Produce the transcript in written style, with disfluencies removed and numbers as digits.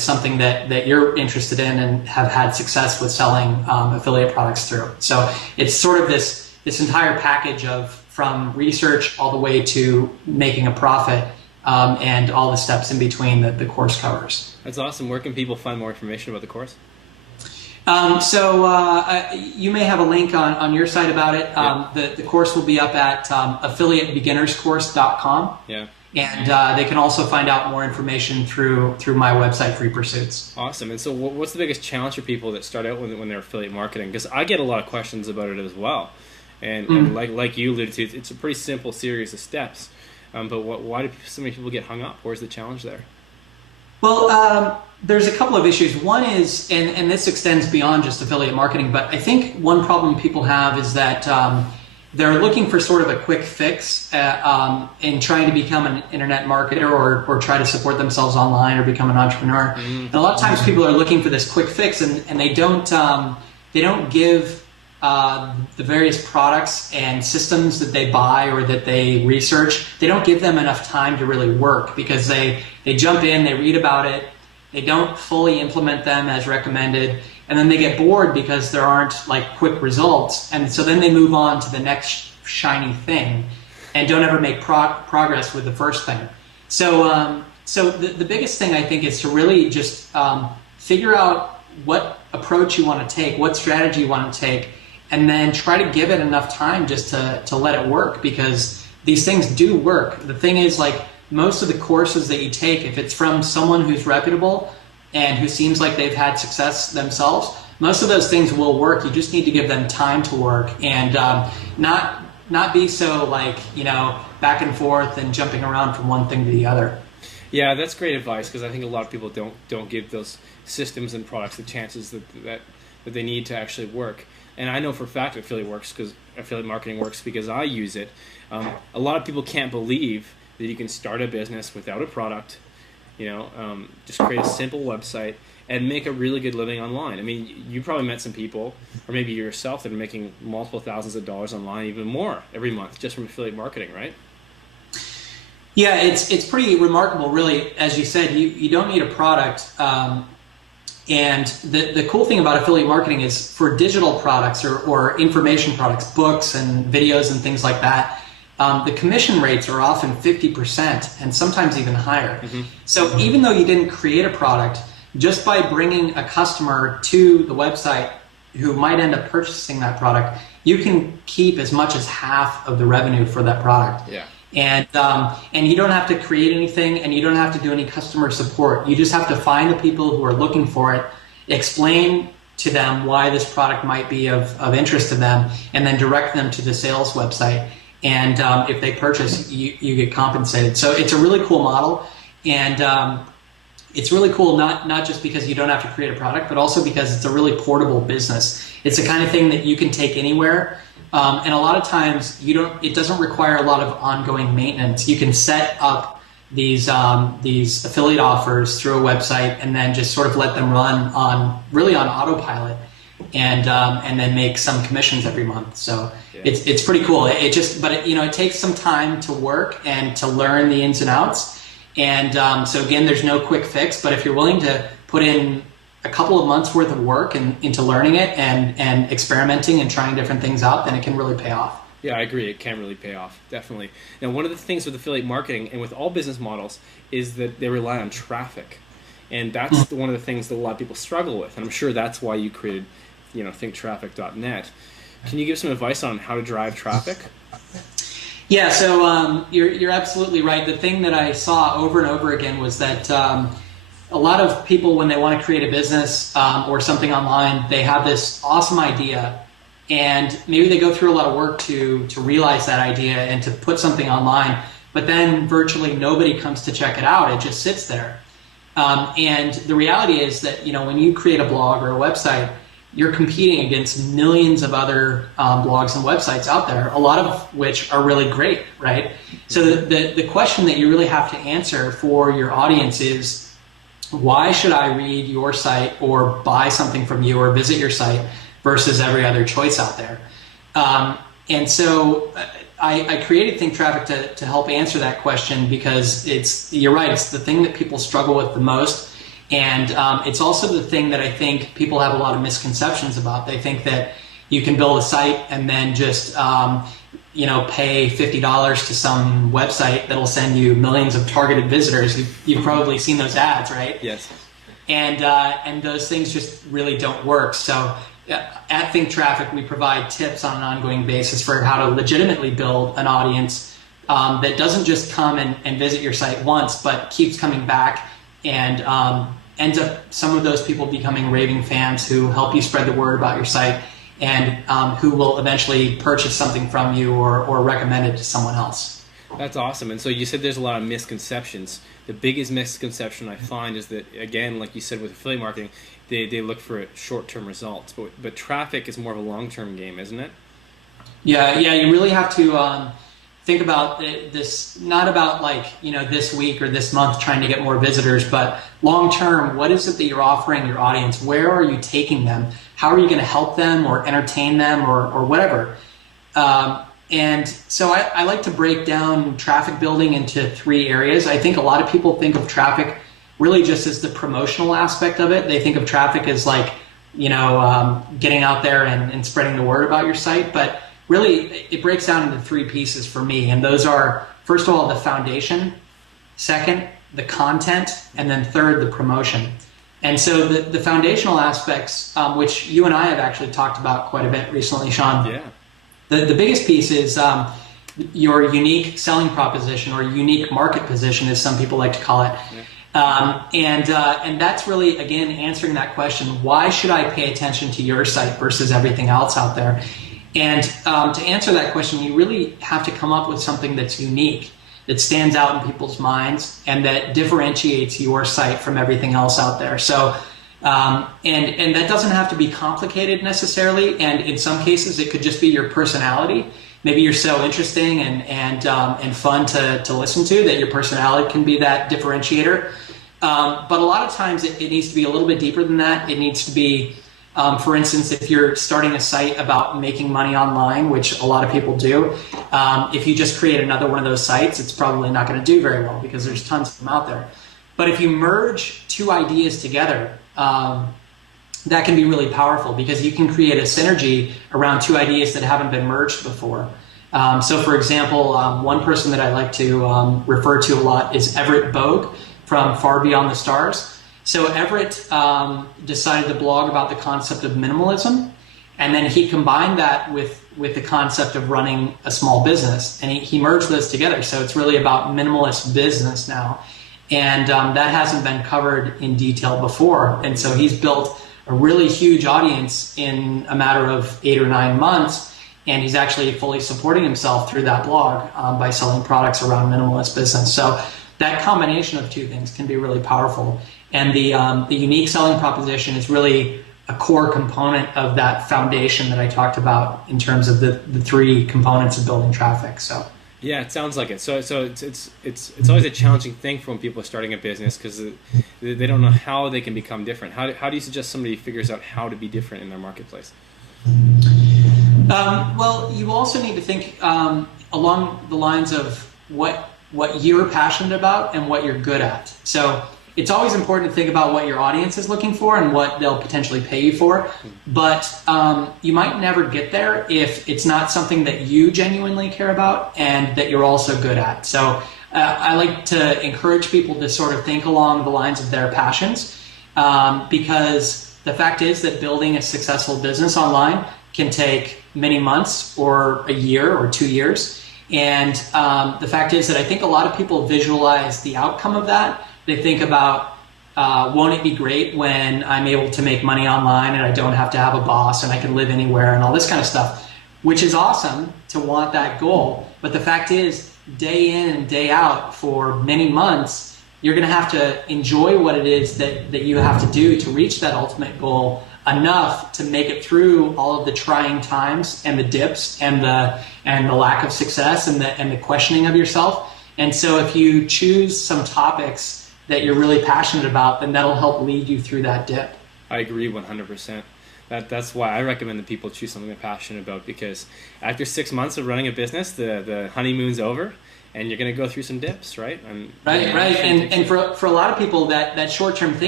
something that you're interested in and have had success with selling affiliate products through. So it's sort of this entire package of from research all the way to making a profit, and all the steps in between that the course covers. That's awesome. Where can people find more information about the course? You may have a link on your site about it. The course will be up at affiliatebeginnerscourse.com. Yeah. And they can also find out more information through my website, Free Pursuits. Awesome. And so what's the biggest challenge for people that start out when they're affiliate marketing? Because I get a lot of questions about it as well. And like you alluded to, it's a pretty simple series of steps. But why do so many people get hung up? Where's the challenge there? Well, there's a couple of issues. One is, and this extends beyond just affiliate marketing, but I think one problem people have is that they're looking for sort of a quick fix in trying to become an internet marketer or try to support themselves online or become an entrepreneur. And a lot of times people are looking for this quick fix, and they don't give the various products and systems that they buy or that they research, they don't give them enough time to really work, because they jump in, they read about it, they don't fully implement them as recommended, and then they get bored because there aren't like quick results, and so then they move on to the next shiny thing and don't ever make progress with the first thing. So the biggest thing I think is to really just figure out what approach you want to take, what strategy you want to take, and then try to give it enough time just to let it work, because these things do work. The thing is, like, most of the courses that you take, if it's from someone who's reputable and who seems like they've had success themselves, most of those things will work. You just need to give them time to work, and not be so, like, back and forth and jumping around from one thing to the other. Yeah, that's great advice, because I think a lot of people don't give those systems and products the chances that they need to actually work. And I know for a fact affiliate marketing works because I use it. A lot of people can't believe that you can start a business without a product, just create a simple website and make a really good living online. I mean, you probably met some people, or maybe yourself, that are making multiple thousands of dollars online, even more every month, just from affiliate marketing, right? Yeah, it's pretty remarkable, really. As you said, you don't need a product. And the cool thing about affiliate marketing is for digital products or information products, books and videos and things like that, the commission rates are often 50% and sometimes even higher. So even though you didn't create a product, just by bringing a customer to the website who might end up purchasing that product, you can keep as much as half of the revenue for that product. Yeah. And you don't have to create anything, and you don't have to do any customer support. You just have to find the people who are looking for it, explain to them why this product might be of interest to them, and then direct them to the sales website. And if they purchase, you get compensated. So it's a really cool model, and it's really cool not just because you don't have to create a product, but also because it's a really portable business. It's the kind of thing that you can take anywhere. And a lot of times it doesn't require a lot of ongoing maintenance. You can set up these affiliate offers through a website and then just sort of let them run on autopilot, and then make some commissions every month. So yeah. It's pretty cool. It takes some time to work and to learn the ins and outs. And so again, there's no quick fix, but if you're willing to put in a couple of months worth of work into learning it and experimenting and trying different things out, then it can really pay off. Yeah, I agree. It can really pay off, definitely. Now, one of the things with affiliate marketing and with all business models is that they rely on traffic. And that's one of the things that a lot of people struggle with. And I'm sure that's why you created, thinktraffic.net. Can you give some advice on how to drive traffic? Yeah, so you're absolutely right. The thing that I saw over and over again was that a lot of people, when they want to create a business or something online, they have this awesome idea, and maybe they go through a lot of work to realize that idea and to put something online, but then virtually nobody comes to check it out. It just sits there. And the reality is that, when you create a blog or a website, you're competing against millions of other blogs and websites out there, a lot of which are really great, right? So the question that you really have to answer for your audience is, why should I read your site or buy something from you or visit your site versus every other choice out there? And so I created Think Traffic to help answer that question, because you're right, it's the thing that people struggle with the most. And it's also the thing that I think people have a lot of misconceptions about. They think that you can build a site and then just pay $50 to some website that'll send you millions of targeted visitors. You've probably seen those ads, right? Yes. And those things just really don't work. So at Think Traffic, we provide tips on an ongoing basis for how to legitimately build an audience that doesn't just come and visit your site once, but keeps coming back and ends up some of those people becoming raving fans who help you spread the word about your site and who will eventually purchase something from you or recommend it to someone else. That's awesome. And so you said there's a lot of misconceptions. The biggest misconception I find is that, again, like you said with affiliate marketing, they look for short-term results. But traffic is more of a long-term game, isn't it? Yeah. You really have to think about this, not about this week or this month trying to get more visitors, but long-term, what is it that you're offering your audience? Where are you taking them? How are you going to help them or entertain them or whatever? And so I like to break down traffic building into 3 areas. I think a lot of people think of traffic really just as the promotional aspect of it. They think of traffic as getting out there and spreading the word about your site. But really, it breaks down into 3 pieces for me. And those are, first of all, the foundation, second, the content, and then third, the promotion. And so the foundational aspects, which you and I have actually talked about quite a bit recently, Sean. Yeah. The biggest piece is your unique selling proposition or unique market position, as some people like to call it. Yeah. And that's really, again, answering that question, why should I pay attention to your site versus everything else out there? And to answer that question, you really have to come up with something that's unique, that stands out in people's minds, and that differentiates your site from everything else out there. So and that doesn't have to be complicated necessarily, and in some cases it could just be your personality. Maybe you're so interesting and fun to listen to that your personality can be that differentiator. But a lot of times it needs to be a little bit deeper than that. It needs to be, for instance, if you're starting a site about making money online, which a lot of people do, if you just create another one of those sites, it's probably not going to do very well because there's tons of them out there. But if you merge 2 ideas together, that can be really powerful because you can create a synergy around 2 ideas that haven't been merged before. So for example, one person that I like to refer to a lot is Everett Bogue from Far Beyond the Stars. So Everett decided to blog about the concept of minimalism, and then he combined that with the concept of running a small business, and he merged those together. So it's really about minimalist business now. And that hasn't been covered in detail before. And so he's built a really huge audience in a matter of 8 or 9 months. And he's actually fully supporting himself through that blog by selling products around minimalist business. So that combination of 2 things can be really powerful. And the unique selling proposition is really a core component of that foundation that I talked about in terms of the 3 components of building traffic. So. Yeah, it sounds like it. So it's always a challenging thing for when people are starting a business because they don't know how they can become different. How do you suggest somebody figures out how to be different in their marketplace? Well, you also need to think along the lines of what you're passionate about and what you're good at. So it's always important to think about what your audience is looking for and what they'll potentially pay you for. But you might never get there if it's not something that you genuinely care about and that you're also good at. So I like to encourage people to sort of think along the lines of their passions because the fact is that building a successful business online can take many months or a year or 2 years. And the fact is that I think a lot of people visualize the outcome of that. They think about, won't it be great when I'm able to make money online and I don't have to have a boss and I can live anywhere and all this kind of stuff, which is awesome to want that goal. But the fact is, day in and day out for many months, you're going to have to enjoy what it is that you have to do to reach that ultimate goal enough to make it through all of the trying times and the dips and the lack of success and the questioning of yourself. And so if you choose some topics that you're really passionate about, then that'll help lead you through that dip. I agree 100%. That's why I recommend that people choose something they're passionate about, because after 6 months of running a business, the honeymoon's over and you're going to go through some dips, right? Right. And for a lot of people, that short-term thing